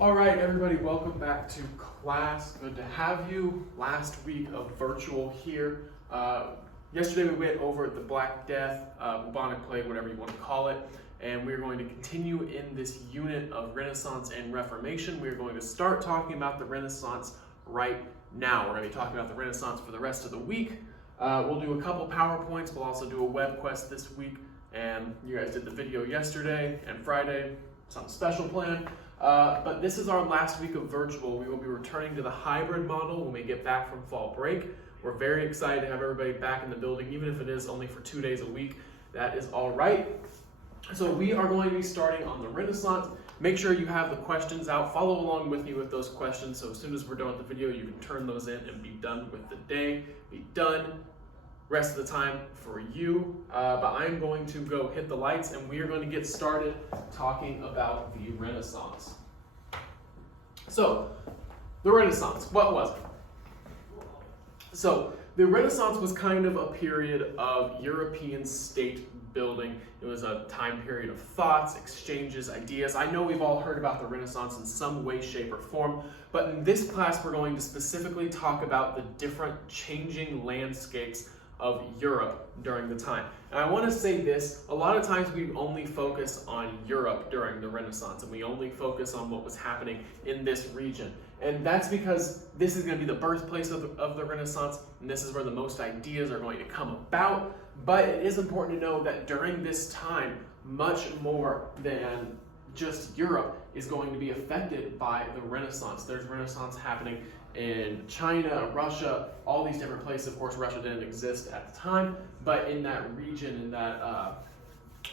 All right, everybody, welcome back to class. Good to have you. Last week of virtual here. Yesterday we went over the Black Death, bubonic plague, whatever you want to call it, and we're going to continue in this unit of Renaissance and Reformation. We're going to start talking about the Renaissance right now. We're going to be talking about the Renaissance for the rest of the week. We'll do a couple PowerPoints. We'll also do a web quest this week, and you guys did the video yesterday and Friday, something special planned. But this is our last week of virtual. We will be returning to the hybrid model when we get back from fall break. We're very excited to have everybody back in the building, even if it is only for 2 days a week. That is all right. So we are going to be starting on the Renaissance. Make sure you have the questions out. Follow along with me with those questions. So as soon as we're done with the video, you can turn those in and be done with the day. Be done. Rest of the time for you. But I'm going to go hit the lights and we are going to get started talking about the Renaissance. So, the Renaissance, what was it? So, the Renaissance was kind of a period of European state building. It was a time period of thoughts, exchanges, ideas. I know we've all heard about the Renaissance in some way, shape, or form, but in this class we're going to specifically talk about the different changing landscapes of Europe during the time. And I want to say this, a lot of times we only focus on Europe during the Renaissance and we only focus on what was happening in this region. And that's because this is going to be the birthplace of the Renaissance, and this is where the most ideas are going to come about. But it is important to know that during this time, much more than just Europe is going to be affected by the Renaissance. There's Renaissance happening in China, Russia, all these different places. Of course, Russia didn't exist at the time, but in that region, in that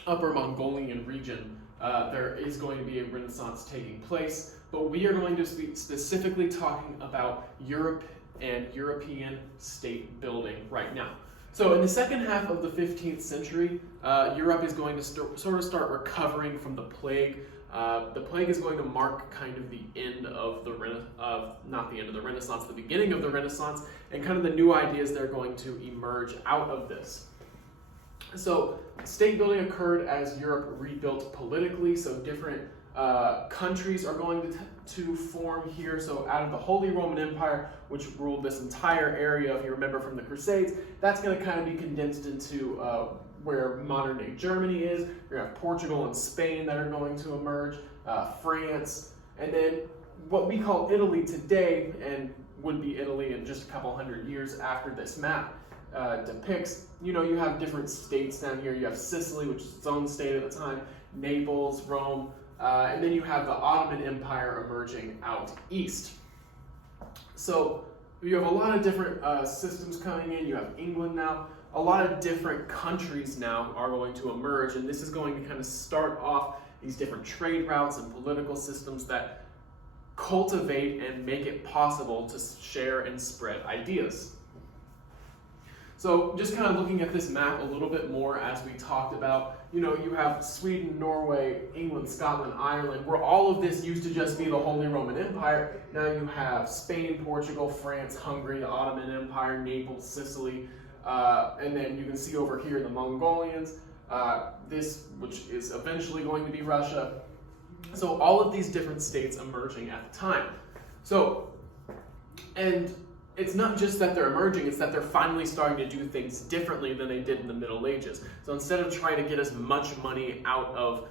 upper Mongolian region, there is going to be a Renaissance taking place. But we are going to be specifically talking about Europe and European state building right now. So in the second half of the 15th century, Europe is going to sort of start recovering from the plague. The plague is going to mark kind of the end of not the end of the Renaissance, the beginning of the Renaissance, and kind of the new ideas that are going to emerge out of this. So state building occurred as Europe rebuilt politically, so different countries are going to form here. So out of the Holy Roman Empire, which ruled this entire area, if you remember from the Crusades, that's going to kind of be condensed into where modern day Germany is. You're going to have Portugal and Spain that are going to emerge, France, and then what we call Italy today, and would be Italy in just a couple hundred years after this map depicts. You know, you have different states down here. You have Sicily, which is its own state at the time, Naples, Rome, and then you have the Ottoman Empire emerging out east. So you have a lot of different systems coming in. You have England now. A lot of different countries now are going to emerge, and this is going to kind of start off these different trade routes and political systems that cultivate and make it possible to share and spread ideas. So just kind of looking at this map a little bit more as we talked about, you know, you have Sweden, Norway, England, Scotland, Ireland, where all of this used to just be the Holy Roman Empire. Now you have Spain, Portugal, France, Hungary, the Ottoman Empire, Naples, Sicily, and then you can see over here the Mongolians, this which is eventually going to be Russia. So all of these different states emerging at the time. So, and it's not just that they're emerging, it's that they're finally starting to do things differently than they did in the Middle Ages. So instead of trying to get as much money out of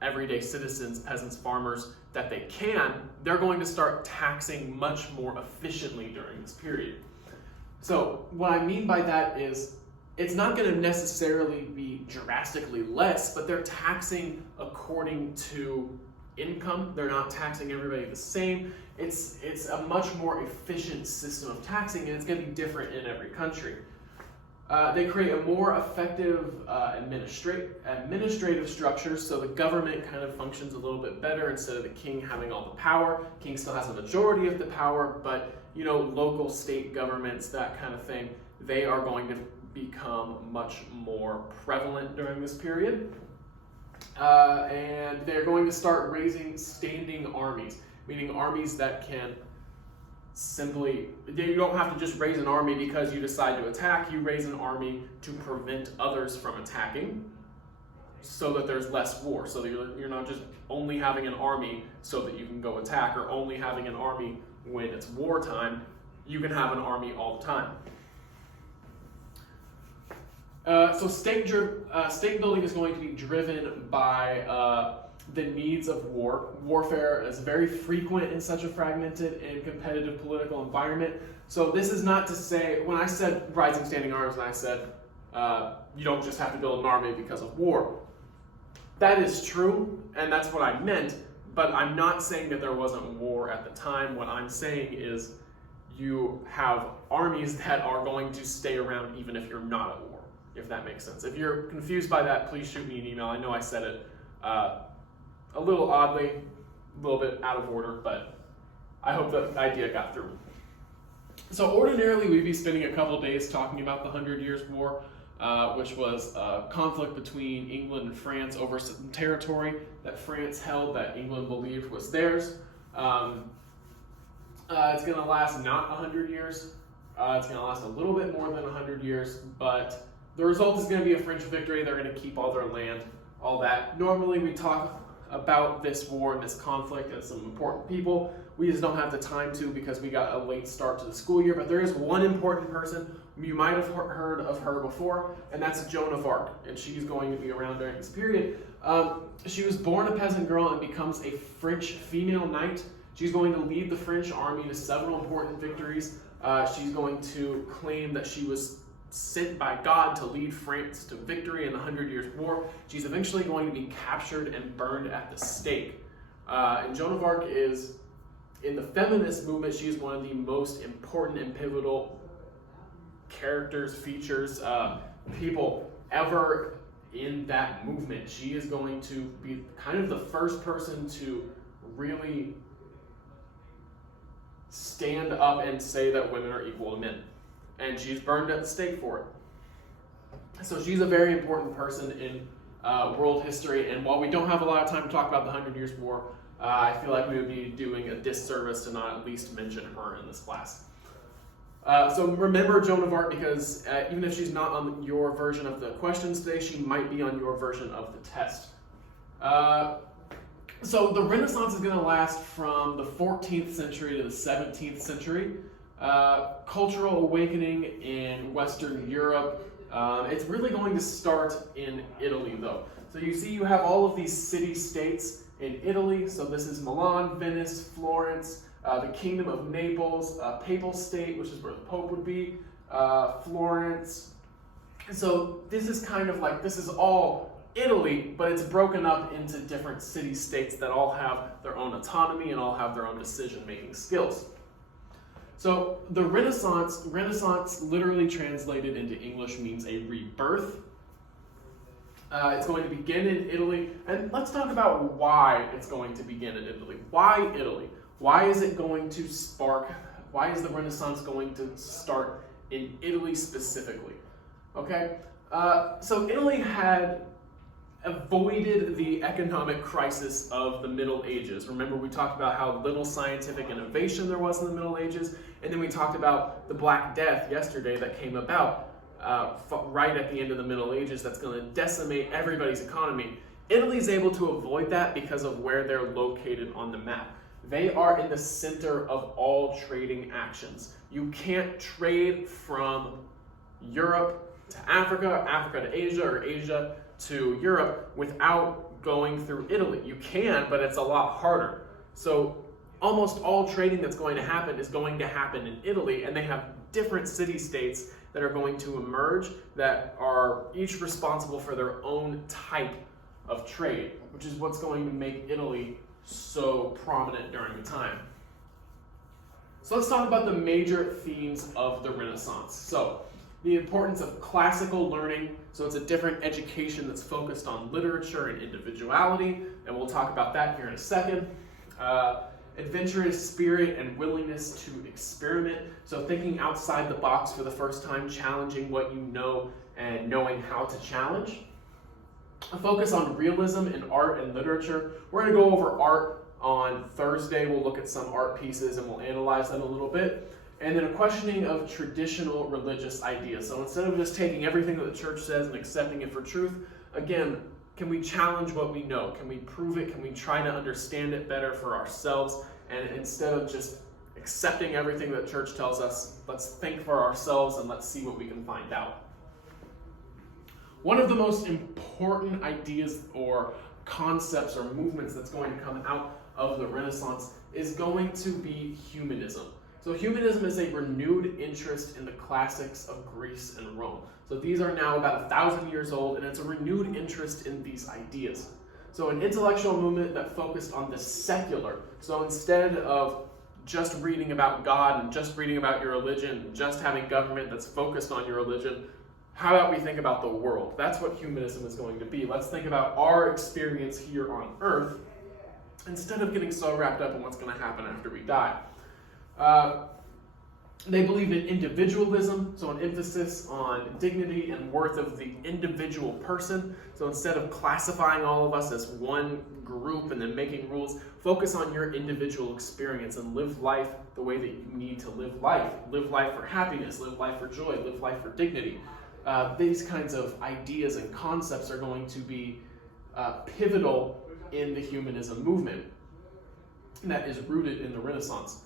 everyday citizens, peasants, farmers that they can, they're going to start taxing much more efficiently during this period. So what I mean by that is it's not going to necessarily be drastically less, but they're taxing according to income. They're not taxing everybody the same. It's a much more efficient system of taxing, and it's going to be different in every country. They create a more effective administrative structure, so the government kind of functions a little bit better instead of the king having all the power. King still has a majority of the power, but you know, local state governments, that kind of thing, they are going to become much more prevalent during this period. And they're going to start raising standing armies, meaning armies that can simply, you don't have to just raise an army because you decide to attack, you raise an army to prevent others from attacking. so that there's less war, so that you're not just only having an army so that you can go attack, or only having an army when it's wartime. You can have an army all the time. So state building is going to be driven by the needs of war. Warfare is very frequent in such a fragmented and competitive political environment. So this is not to say, when I said rising standing arms, and I said you don't just have to build an army because of war. That is true, and that's what I meant, but I'm not saying that there wasn't war at the time. What I'm saying is you have armies that are going to stay around even if you're not at war, if that makes sense. If you're confused by that, please shoot me an email. I know I said it a little oddly, a little bit out of order, but I hope the idea got through. So ordinarily we'd be spending a couple days talking about the 100 Years' War, which was a conflict between England and France over some territory that France held that England believed was theirs. It's going to last not 100 years. It's going to last a little bit more than 100 years, but the result is going to be a French victory. They're going to keep all their land, all that. Normally we talk about this war and this conflict as some important people. We just don't have the time to because we got a late start to the school year, but there is one important person. You might have heard of her before, and that's Joan of Arc, and she's going to be around during this period. She was born a peasant girl and becomes a French female knight. She's going to lead the French army to several important victories. She's going to claim that she was sent by God to lead France to victory in the 100 Years' War. She's eventually going to be captured and burned at the stake. And Joan of Arc is, in the feminist movement, she is one of the most important and pivotal characters, features, people ever in that movement. She is going to be kind of the first person to really stand up and say that women are equal to men. And she's burned at the stake for it. So she's a very important person in world history. And while we don't have a lot of time to talk about the 100 Years' War, I feel like we would be doing a disservice to not at least mention her in this class. So remember Joan of Arc, because even if she's not on your version of the questions today, she might be on your version of the test. So the Renaissance is going to last from the 14th century to the 17th century. Cultural awakening in Western Europe. It's really going to start in Italy, though. So you see you have all of these city-states in Italy. So this is Milan, Venice, Florence, the Kingdom of Naples, Papal State, which is where the Pope would be, Florence. And so this is kind of like, this is all Italy, but it's broken up into different city-states that all have their own autonomy and all have their own decision-making skills. So the Renaissance literally translated into English means a rebirth. It's going to begin in Italy, and let's talk about why it's going to begin in Italy. Why Italy? Why is it going to spark? Why is the Renaissance going to start in Italy specifically? Okay, so Italy had avoided the economic crisis of the Middle Ages. Remember, we talked about how little scientific innovation there was in the Middle Ages, and then we talked about the Black Death yesterday that came about right at the end of the Middle Ages that's going to decimate everybody's economy. Italy's able to avoid that because of where they're located on the map. They are in the center of all trading actions. You can't trade from Europe to Africa, Africa to Asia, or Asia to Europe without going through Italy. You can, but it's a lot harder. So almost all trading that's going to happen is going to happen in Italy, and they have different city-states that are going to emerge that are each responsible for their own type of trade, which is what's going to make Italy so prominent during the time. So let's talk about the major themes of the Renaissance. So the importance of classical learning. So it's a different education that's focused on literature and individuality, and we'll talk about that here in a second. Adventurous spirit and willingness to experiment. So thinking outside the box for the first time, challenging what you know and knowing how to challenge. A focus on realism in art and literature. We're going to go over art on Thursday. We'll look at some art pieces and we'll analyze that a little bit. And then a questioning of traditional religious ideas. So instead of just taking everything that the church says and accepting it for truth, again, can we challenge what we know? Can we prove it? Can we try to understand it better for ourselves? And instead of just accepting everything that church tells us, let's think for ourselves and let's see what we can find out. One of the most important ideas or concepts or movements that's going to come out of the Renaissance is going to be humanism. So humanism is a renewed interest in the classics of Greece and Rome. So these are now about 1,000 years old, and it's a renewed interest in these ideas. So an intellectual movement that focused on the secular. So instead of just reading about God and just reading about your religion, and just having government that's focused on your religion, how about we think about the world? That's what humanism is going to be. Let's think about our experience here on earth instead of getting so wrapped up in what's going to happen after we die. They believed in individualism, so an emphasis on dignity and worth of the individual person. So instead of classifying all of us as one group and then making rules, focus on your individual experience and live life the way that you need to live life. Live life for happiness, live life for joy, live life for dignity. These kinds of ideas and concepts are going to be pivotal in the humanism movement that is rooted in the Renaissance.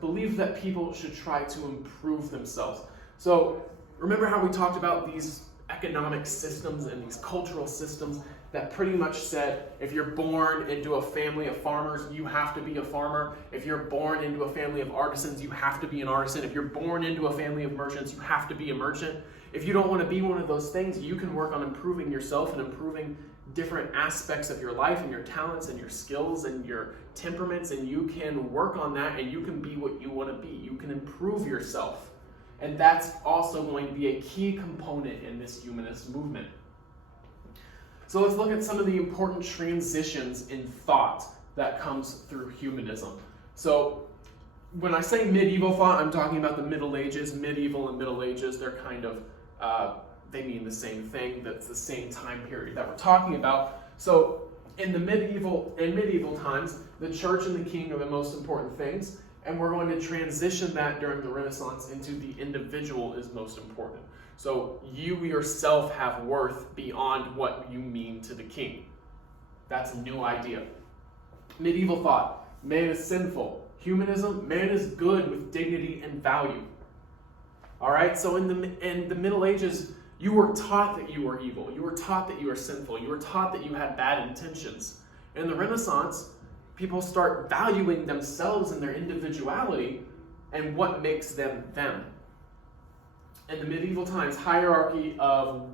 Believe that people should try to improve themselves. So remember how we talked about these economic systems and these cultural systems that pretty much said if you're born into a family of farmers, you have to be a farmer. If you're born into a family of artisans, you have to be an artisan. If you're born into a family of merchants, you have to be a merchant. If you don't want to be one of those things, you can work on improving yourself and improving different aspects of your life and your talents and your skills and your temperaments, and you can work on that and you can be what you want to be. You can improve yourself. And that's also going to be a key component in this humanist movement. So let's look at some of the important transitions in thought that comes through humanism. So when I say medieval thought, I'm talking about the Middle Ages. Medieval and Middle Ages, they're kind of, they mean the same thing. That's the same time period that we're talking about. So in medieval times, the church and the king are the most important things, and we're going to transition that during the Renaissance into the individual is most important. So you yourself have worth beyond what you mean to the king. That's a new idea. Medieval thought, man is sinful. Humanism, man is good with dignity and value. All right, so in the Middle Ages, you were taught that you were evil. You were taught that you were sinful. You were taught that you had bad intentions. In the Renaissance, people start valuing themselves and their individuality and what makes them them. In the medieval times, hierarchy of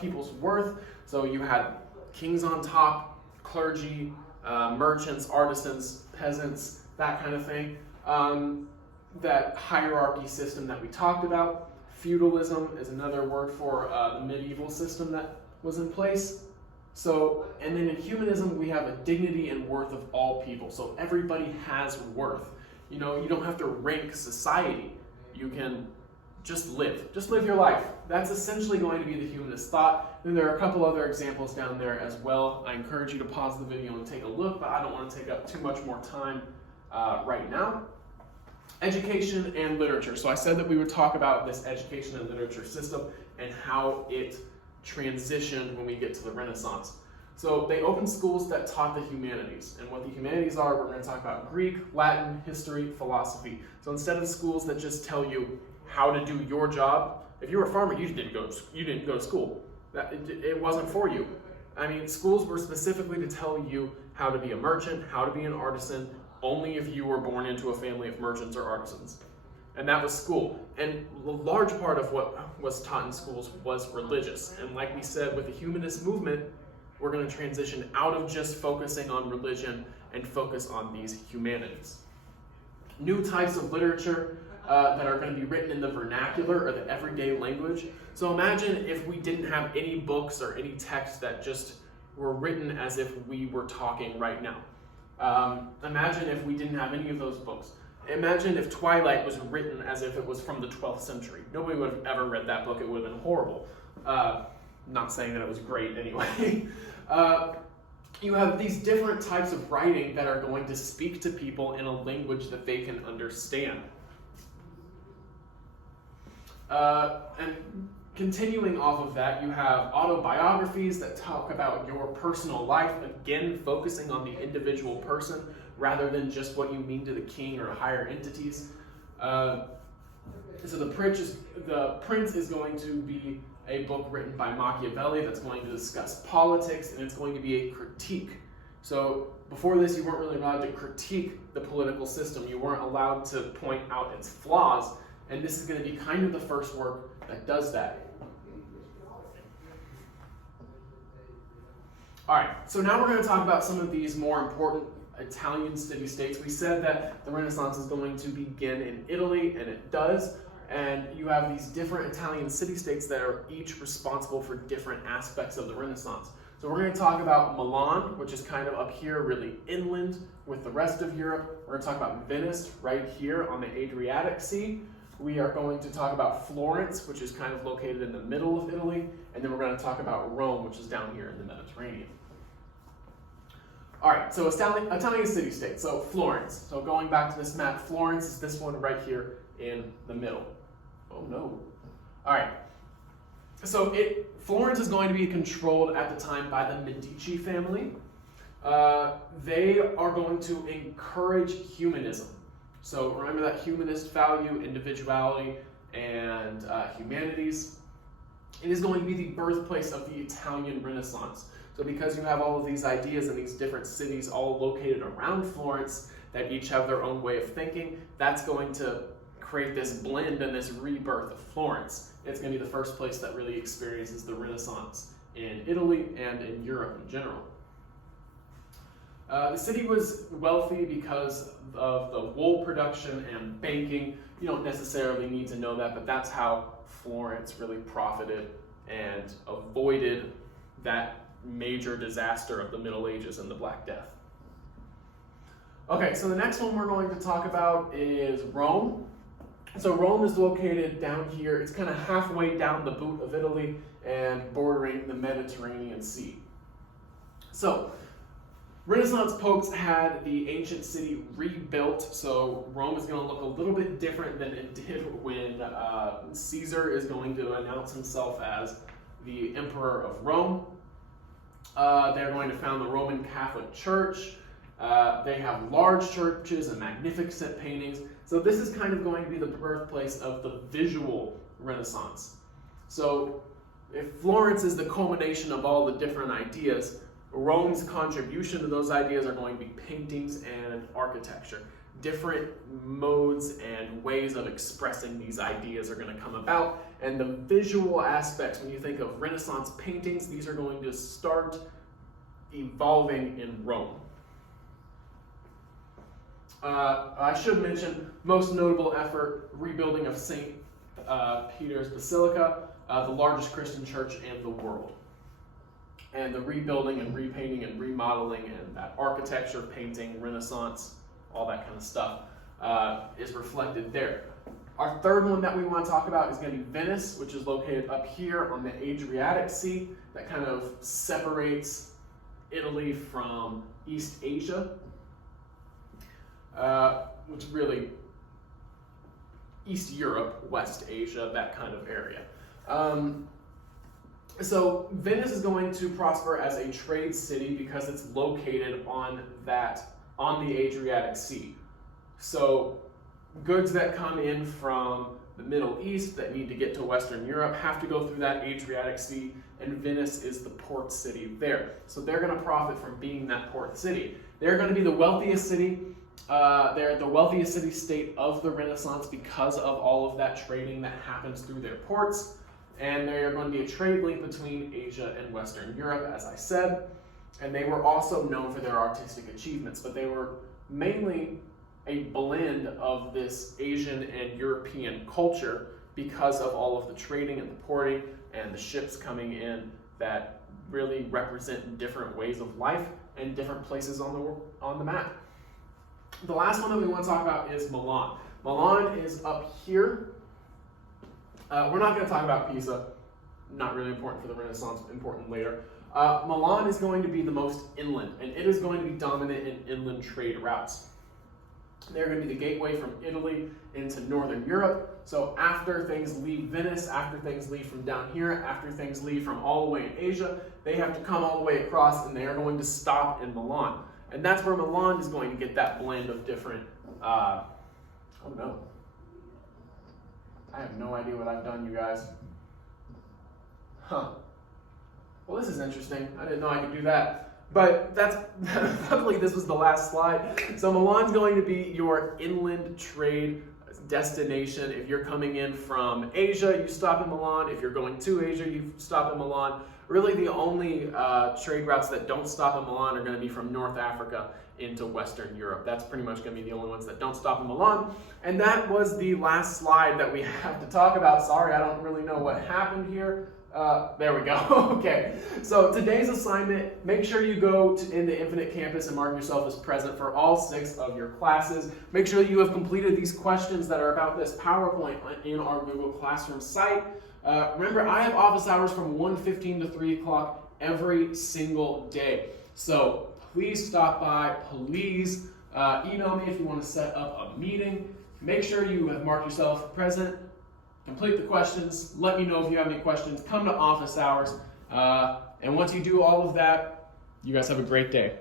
people's worth. So you had kings on top, clergy, merchants, artisans, peasants, that kind of thing. That hierarchy system that we talked about. Feudalism is another word for the medieval system that was in place. So, and then in humanism, we have a dignity and worth of all people. So everybody has worth. You know, you don't have to rank society. You can just live your life. That's essentially going to be the humanist thought. Then there are a couple other examples down there as well. I encourage you to pause the video and take a look, but I don't want to take up too much more time right now. Education and literature. So I said that we would talk about this education and literature system and how it transitioned when we get to the Renaissance. So they opened schools that taught the humanities. And what the humanities are, we're going to talk about Greek, Latin, history, philosophy. So instead of schools that just tell you how to do your job, if you were a farmer, you didn't go to school. It wasn't for you. I mean, schools were specifically to tell you how to be a merchant, how to be an artisan, only if you were born into a family of merchants or artisans. And that was school. And a large part of what was taught in schools was religious. And like we said, with the humanist movement, we're going to transition out of just focusing on religion and focus on these humanities. New types of literature that are going to be written in the vernacular or the everyday language. So imagine if we didn't have any books or any texts that just were written as if we were talking right now. Imagine if we didn't have any of those books. Imagine if Twilight was written as if it was from the 12th century. Nobody would have ever read that book. It would have been horrible. Not saying that it was great anyway. You have these different types of writing that are going to speak to people in a language that they can understand. And continuing off of that, you have autobiographies that talk about your personal life, again focusing on the individual person rather than just what you mean to the king or higher entities. So the Prince is going to be a book written by Machiavelli that's going to discuss politics, and it's going to be a critique. So before this, you weren't really allowed to critique the political system. You weren't allowed to point out its flaws, and this is going to be kind of the first work that does that. All right, so now we're going to talk about some of these more important Italian city-states. We said that the Renaissance is going to begin in Italy, and it does. And you have these different Italian city-states that are each responsible for different aspects of the Renaissance. So we're going to talk about Milan, which is kind of up here, really inland with the rest of Europe. We're going to talk about Venice, right here on the Adriatic Sea. We are going to talk about Florence, which is kind of located in the middle of Italy. And then we're going to talk about Rome, which is down here in the Mediterranean. All right, so Italian city-states. So Florence. So going back to this map, Florence is this one right here in the middle. Oh no. All right. So Florence is going to be controlled at the time by the Medici family. They are going to encourage humanism. So remember that humanist value, individuality, and humanities. It is going to be the birthplace of the Italian Renaissance. So because you have all of these ideas in these different cities all located around Florence that each have their own way of thinking, that's going to create this blend and this rebirth of Florence. It's going to be the first place that really experiences the Renaissance in Italy and in Europe in general. The city was wealthy because of the wool production and banking. You don't necessarily need to know that, but that's how Florence really profited and avoided that major disaster of the Middle Ages and the Black Death. Okay, so the next one we're going to talk about is Rome. So Rome is located down here. It's kind of halfway down the boot of Italy and bordering the Mediterranean Sea. So Renaissance popes had the ancient city rebuilt, so Rome is going to look a little bit different than it did when Caesar is going to announce himself as the Emperor of Rome. They're going to found the Roman Catholic Church. They have large churches and magnificent paintings. So this is kind of going to be the birthplace of the visual Renaissance. So if Florence is the culmination of all the different ideas, Rome's contribution to those ideas are going to be paintings and architecture. Different modes and ways of expressing these ideas are going to come about. And the visual aspects, when you think of Renaissance paintings, these are going to start evolving in Rome. I should mention, most notable effort, rebuilding of St. Peter's Basilica, the largest Christian church in the world. And the rebuilding and repainting and remodeling and that architecture, painting, Renaissance, all that kind of stuff is reflected there. Our third one that we want to talk about is going to be Venice, which is located up here on the Adriatic Sea. That kind of separates Italy from East Asia. Which really East Europe, West Asia, that kind of area. So Venice is going to prosper as a trade city because it's located on the Adriatic Sea. So goods that come in from the Middle East that need to get to Western Europe have to go through that Adriatic Sea, and Venice is the port city there. So they're going to profit from being that port city. They're going to be the wealthiest city. They're the wealthiest city-state of the Renaissance because of all of that trading that happens through their ports. And they are going to be a trade link between Asia and Western Europe, as I said. And they were also known for their artistic achievements, but they were mainly a blend of this Asian and European culture because of all of the trading and the porting and the ships coming in that really represent different ways of life and different places on the map. The last one that we want to talk about is Milan. Milan is up here. We're not going to talk about Pisa. Not really important for the Renaissance, important later. Milan is going to be the most inland, and it is going to be dominant in inland trade routes. They're going to be the gateway from Italy into Northern Europe. So after things leave Venice, after things leave from down here, after things leave from all the way in Asia, they have to come all the way across, and they are going to stop in Milan. And that's where Milan is going to get that blend of different, oh no. I have no idea what I've done, you guys. Huh. Well, this is interesting. I didn't know I could do that. But that's, luckily this was the last slide. So Milan's going to be your inland trade destination. If you're coming in from Asia, you stop in Milan. If you're going to Asia, you stop in Milan. Really the only trade routes that don't stop in Milan are going to be from North Africa into Western Europe. That's pretty much going to be the only ones that don't stop in Milan. And that was the last slide that we have to talk about. Sorry, I don't really know what happened here. There we go. Okay, so today's assignment, make sure you go into Infinite Campus and mark yourself as present for all 6 of your classes. Make sure you have completed these questions that are about this PowerPoint in our Google Classroom site. Remember, I have office hours from 1:15 to 3 o'clock every single day. So please stop by, please email me if you want to set up a meeting. Make sure you have marked yourself present. Complete the questions. Let me know if you have any questions. Come to office hours. And once you do all of that, you guys have a great day.